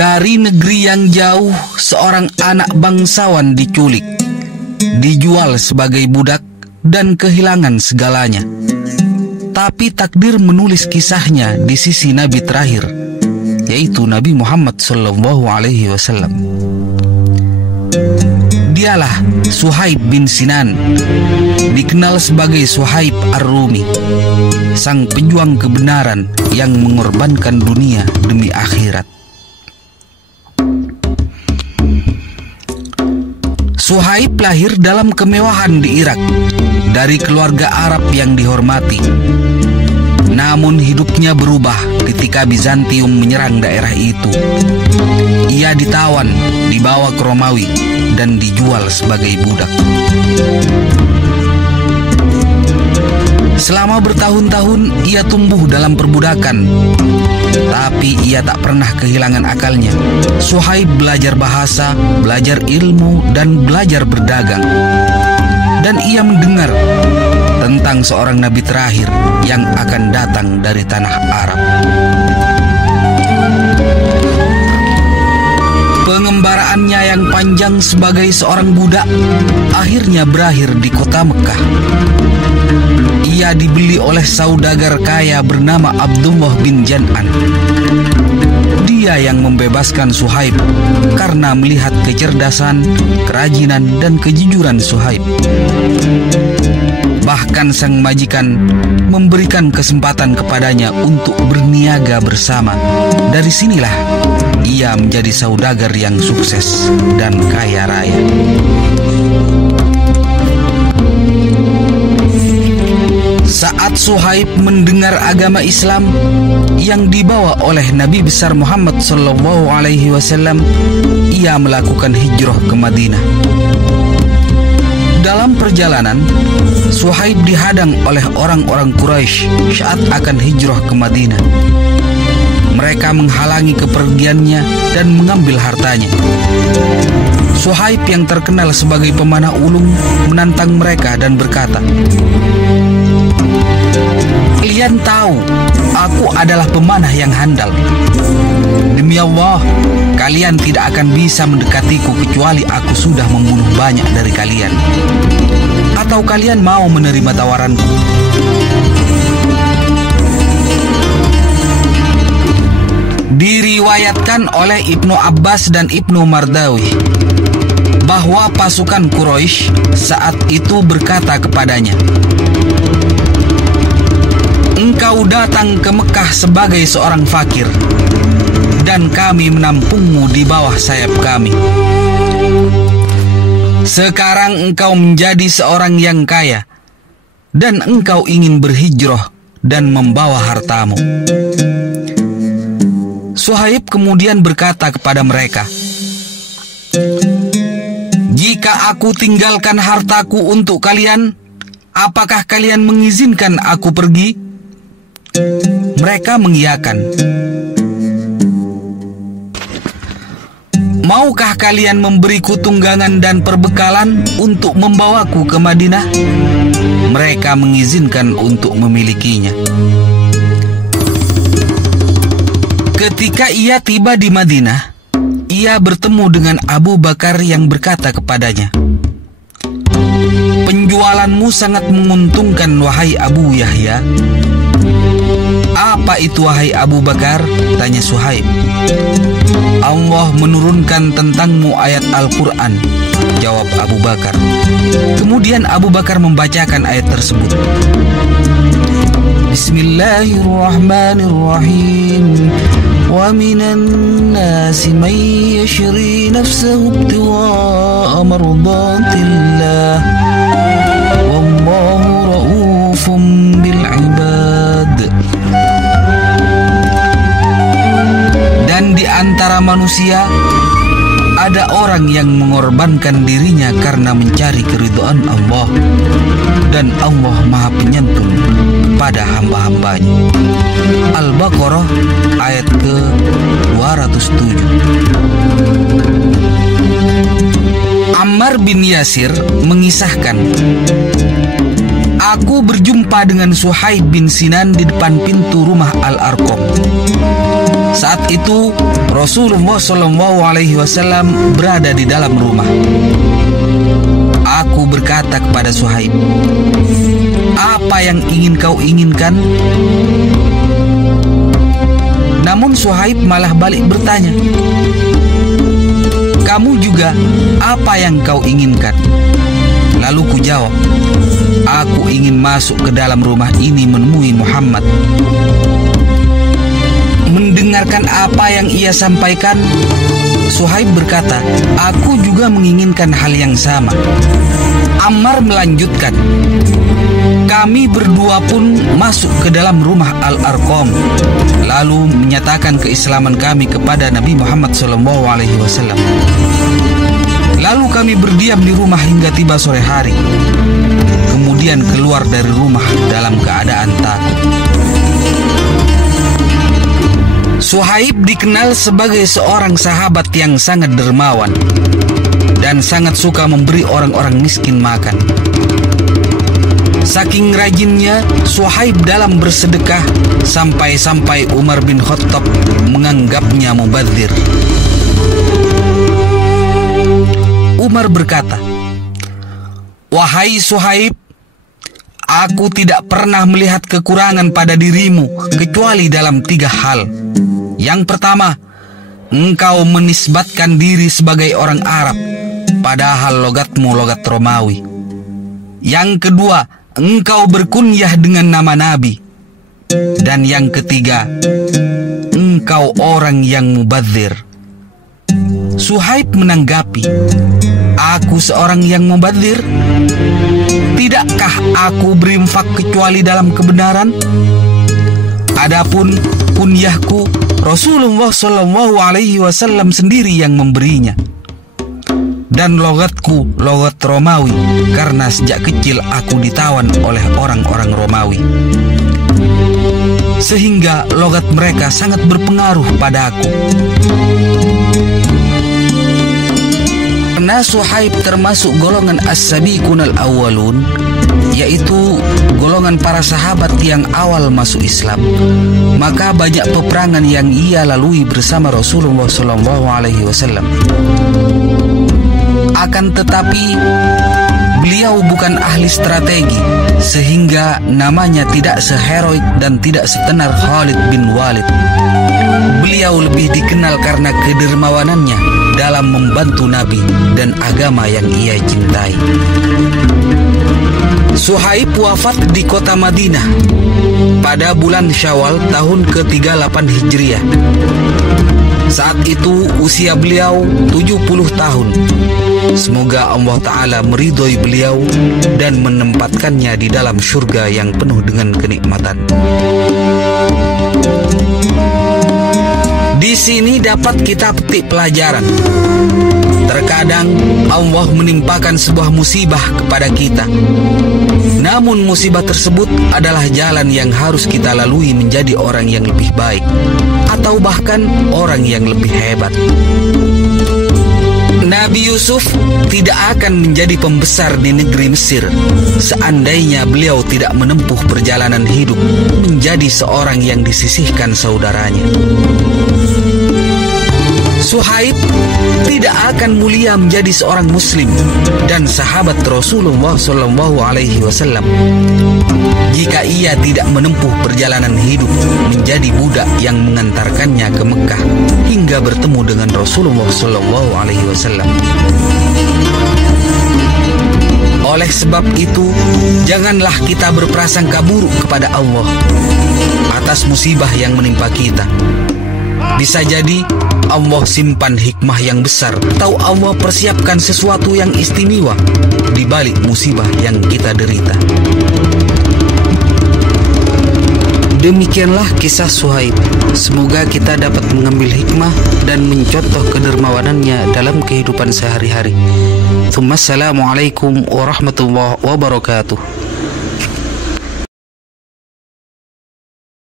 Dari negeri yang jauh, seorang anak bangsawan diculik, dijual sebagai budak, dan kehilangan segalanya. Tapi takdir menulis kisahnya di sisi Nabi terakhir, yaitu Nabi Muhammad SAW. Dialah Suhaib bin Sinan, dikenal sebagai Suhaib Ar-Rumi, sang pejuang kebenaran yang mengorbankan dunia demi akhirat. Suhaib lahir dalam kemewahan di Irak, dari keluarga Arab yang dihormati. Namun hidupnya berubah ketika Bizantium menyerang daerah itu. Ia ditawan, dibawa ke Romawi, dan dijual sebagai budak. Selama bertahun-tahun ia tumbuh dalam perbudakan, tapi ia tak pernah kehilangan akalnya. Suhaib belajar bahasa, belajar ilmu, dan belajar berdagang. Dan ia mendengar tentang seorang nabi terakhir yang akan datang dari tanah Arab. Pengembaraannya yang panjang sebagai seorang budak akhirnya berakhir di kota Mekah. Ia dibeli oleh saudagar kaya bernama Abdullah bin Jan'an. Dia yang membebaskan Suhaib karena melihat kecerdasan, kerajinan, dan kejujuran Suhaib. Bahkan sang majikan memberikan kesempatan kepadanya untuk berniaga bersama. Dari sinilah ia menjadi saudagar yang sukses dan kaya raya. Saat Suhaib mendengar agama Islam yang dibawa oleh Nabi besar Muhammad SAW, ia melakukan hijrah ke Madinah. Dalam perjalanan, Suhaib dihadang oleh orang-orang Quraisy saat akan hijrah ke Madinah. Mereka menghalangi kepergiannya dan mengambil hartanya. Suhaib yang terkenal sebagai pemanah ulung menantang mereka dan berkata, "Kalian tahu, aku adalah pemanah yang handal. Demi Allah, kalian tidak akan bisa mendekatiku kecuali aku sudah membunuh banyak dari kalian. Atau kalian mau menerima tawaranku?" Diriwayatkan oleh Ibnu Abbas dan Ibnu Mardawi bahwa pasukan Quraisy saat itu berkata kepadanya, "Engkau datang ke Mekah sebagai seorang fakir, dan kami menampungmu di bawah sayap kami. Sekarang engkau menjadi seorang yang kaya, dan engkau ingin berhijrah dan membawa hartamu." Suhaib kemudian berkata kepada mereka, "Jika aku tinggalkan hartaku untuk kalian, apakah kalian mengizinkan aku pergi?" Mereka mengiyakan. "Maukah kalian memberiku tunggangan dan perbekalan untuk membawaku ke Madinah?" Mereka mengizinkan untuk memilikinya. Ketika ia tiba di Madinah, ia bertemu dengan Abu Bakar yang berkata kepadanya, "Penjualanmu sangat menguntungkan, wahai Abu Yahya." "Apa itu, wahai Abu Bakar?" tanya Suhaib. "Allah menurunkan tentangmu ayat Al-Quran," jawab Abu Bakar. Kemudian Abu Bakar membacakan ayat tersebut. Bismillahirrahmanirrahim. Wa minan nasi man yashri nafsahu ibtigha'a mardatillah. Wallahu ra'ufum bil ibad. Dan di antara manusia ada orang yang mengorbankan dirinya karena mencari keridhaan Allah, dan Allah Maha Penyantun pada hamba-hambanya. Al-Baqarah ayat ke-207. Ammar bin Yasir mengisahkan, "Aku berjumpa dengan Suhaib bin Sinan di depan pintu rumah Al-Arqam. Saat itu Rasulullah SAW berada di dalam rumah. Aku berkata kepada Suhaib, "Apa yang ingin kau inginkan?" Namun Suhaib malah balik bertanya, "Kamu juga, apa yang kau inginkan?" Lalu ku jawab, "Aku ingin masuk ke dalam rumah ini menemui Muhammad." Mendengarkan apa yang ia sampaikan, Suhaib berkata, "Aku juga menginginkan hal yang sama." Ammar melanjutkan, "Kami berdua pun masuk ke dalam rumah Al-Arqam, lalu menyatakan keislaman kami kepada Nabi Muhammad SAW. Lalu kami berdiam di rumah hingga tiba sore hari, kemudian keluar dari rumah dalam keadaan takut." Suhaib dikenal sebagai seorang sahabat yang sangat dermawan dan sangat suka memberi orang-orang miskin makan. Saking rajinnya Suhaib dalam bersedekah, sampai-sampai Umar bin Khattab menganggapnya mubadzir. Umar berkata, "Wahai Suhaib, aku tidak pernah melihat kekurangan pada dirimu kecuali dalam 3 hal. Yang pertama, engkau menisbatkan diri sebagai orang Arab, padahal logatmu logat Romawi. Yang kedua, engkau berkunyah dengan nama Nabi. Dan yang ketiga, engkau orang yang mubadzir." Suhaib menanggapi, "Aku seorang yang mubadzir? Tidakkah aku berinfak kecuali dalam kebenaran? Adapun kunyahku, Rasulullah SAW sendiri yang memberinya. Dan logatku logat Romawi, karena sejak kecil aku ditawan oleh orang-orang Romawi, sehingga logat mereka sangat berpengaruh padaku." Karena Suhaib termasuk golongan as-sabiqunal awwalun, yaitu golongan para sahabat yang awal masuk Islam, maka banyak peperangan yang ia lalui bersama Rasulullah SAW. Akan tetapi beliau bukan ahli strategi, sehingga namanya tidak seheroik dan tidak setenar Khalid bin Walid. Beliau lebih dikenal karena kedermawanannya dalam membantu Nabi dan agama yang ia cintai. Suhaib wafat di kota Madinah pada bulan Syawal tahun ke-38 Hijriah. Saat itu usia beliau 70 tahun. Semoga Allah Ta'ala meridhoi beliau dan menempatkannya di dalam surga yang penuh dengan kenikmatan. Di sini dapat kita petik pelajaran. Terkadang Allah menimpakan sebuah musibah kepada kita, namun musibah tersebut adalah jalan yang harus kita lalui menjadi orang yang lebih baik, atau bahkan orang yang lebih hebat. Nabi Yusuf tidak akan menjadi pembesar di negeri Mesir seandainya beliau tidak menempuh perjalanan hidup menjadi seorang yang disisihkan saudaranya. Suhaib tidak akan mulia menjadi seorang muslim dan sahabat Rasulullah SAW jika ia tidak menempuh perjalanan hidup menjadi budak yang mengantarkannya ke Mekah hingga bertemu dengan Rasulullah SAW. Oleh sebab itu, janganlah kita berprasangka buruk kepada Allah atas musibah yang menimpa kita. Bisa jadi Allah simpan hikmah yang besar, atau Allah persiapkan sesuatu yang istimewa di balik musibah yang kita derita. Demikianlah kisah Suhaib. Semoga kita dapat mengambil hikmah dan mencontoh kedermawanannya dalam kehidupan sehari-hari. Assalamualaikum warahmatullahi wabarakatuh.